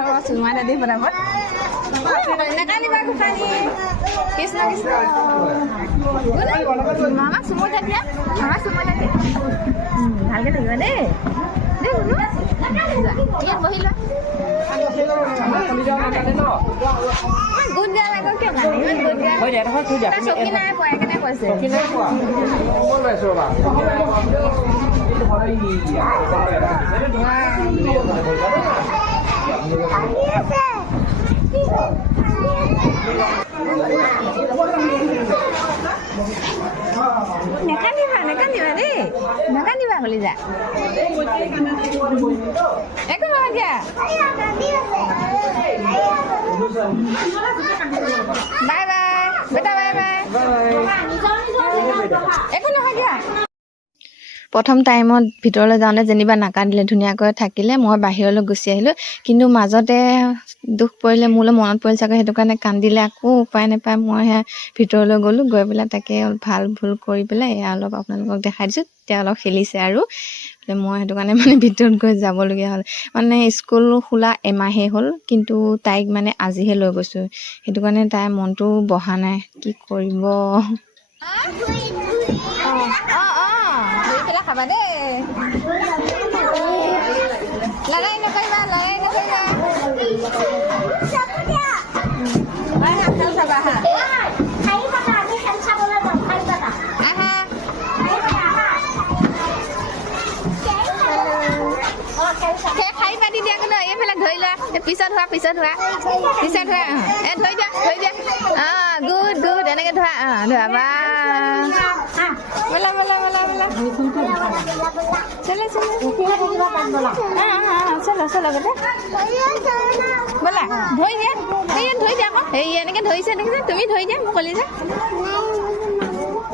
Semua tadi berapa? Nak ni bagus kali. Kisah. Mama semua tadi ya? Mama semua tadi. Harga lagi mana? Deh, dulu. Iya, boleh lah. Good girl aku kau kan? Good girl. Thôi vậy thôi, thôi vậy. Ta sokin ai puai, kan ai puai sih. Sokin ai puai. Mau lah soba. Nekan di mana deh? Nekan di mana Liza? Aku mau aja. Bye bye. Beta bye bye. Aku mau aja. প্ৰথম টাইমত ভিতৰলৈ যাওঁতে যেনিবা নাকান্দিলে ধুনীয়াকৈ থাকিলে মই বাহিৰলৈ গুচি আহিলোঁ কিন্তু মাজতে দুখ পৰিলে মোলৈ মনত পৰিল চাগে সেইটো কাৰণে কান্দিলে আকৌ উপায় নাপায় মই ভিতৰলৈ গ'লোঁ গৈ পেলাই তাকে ভাল ভুল কৰি পেলাই এয়া অলপ আপোনালোকক দেখাই দিছোঁ তেতিয়া অলপ খেলিছে আৰু মই সেইটো কাৰণে মানে ভিতৰত গৈ যাবলগীয়া হ'ল মানে স্কুল খোলা এমাহেই হ'ল কিন্তু তাইক মানে আজিহে লৈ গৈছোঁ সেইটো কাৰণে তাইৰ মনটো বহা নাই কি কৰিব খাবা দে লগাই নকৰিবা খাবা হা খাই পাতি দিয়া কিন্তু এইফালে ধৰি লোৱা পিছত হোৱা ধৰি দিয়া গুড এনেকে ধৰা ধৰা বা बोला चलो बेटा बोला धोई दे আকৌ এই এনেকে ধৰিছে দেখিছা তুমি ধৰি দিয়া মোক কলি যে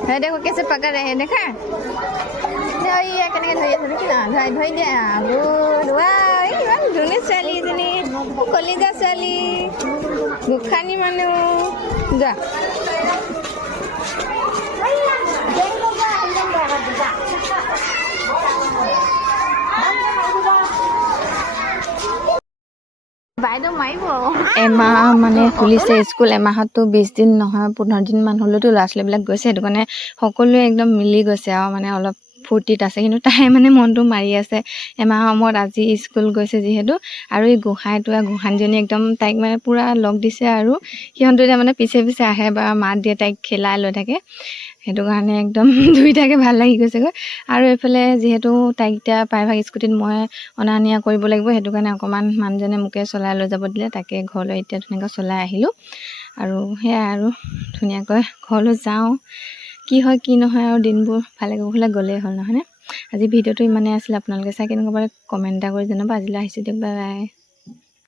हे देखो कैसे पकड़ रहे हैं देखा ये কেনেকে ধৰি আছে দেখি না ধৰি দিয়া গুড ওয়াও ইমান ধুনীয়া ছোৱালী এজনী কলিজা ছোৱালী গোখানি মানুহ যা এমাহ মানে খুলিছে স্কুল এমাহতো 20 দিন নহয় 15 দিন মান হলেতো ল'ৰা ছোৱালীবিলাক গৈছে সেইটো কাৰণে সকলোৱে একদম মিলি গৈছে আৰু মানে অলপ ফূৰ্তিত আছে কিন্তু তাই মানে মনটো মাৰি আছে এমাহৰ মূৰত আজি স্কুল গৈছে যিহেতু আৰু এই গোহানজনী একদম তাইক মানে পুৰা লগ দিছে আৰু সিহঁতে মানে পিছে আহে বা মাত দিয়ে তাইক খেলাই লৈ থাকে সেইটো কাৰণে একদম দুইটাকে ভাল লাগি গৈছেগৈ আৰু এইফালে যিহেতু তাইক এতিয়া প্ৰায়ভাগ স্কুটিত মই অনা নিয়া কৰিব লাগিব সেইটো কাৰণে অকণমান মানুহজনে মোকে চলাই লৈ যাব দিলে তাকে ঘৰলৈ এতিয়া ধুনীয়াকৈ চলাই আহিলোঁ আৰু সেয়া আৰু ধুনীয়াকৈ ঘৰলৈ যাওঁ কি হয় কি নহয় আৰু দিনবোৰ ভালে কুশলে গ'লেই হ'ল নহয়নে আজি ভিডিঅ'টো ইমানেই আছিলে আপোনালোকে চাই কেনেকুৱা পাৰে কমেণ্ট এটা কৰি জনাব আজিলৈ আহিছোঁ দিয়ক বাই বাই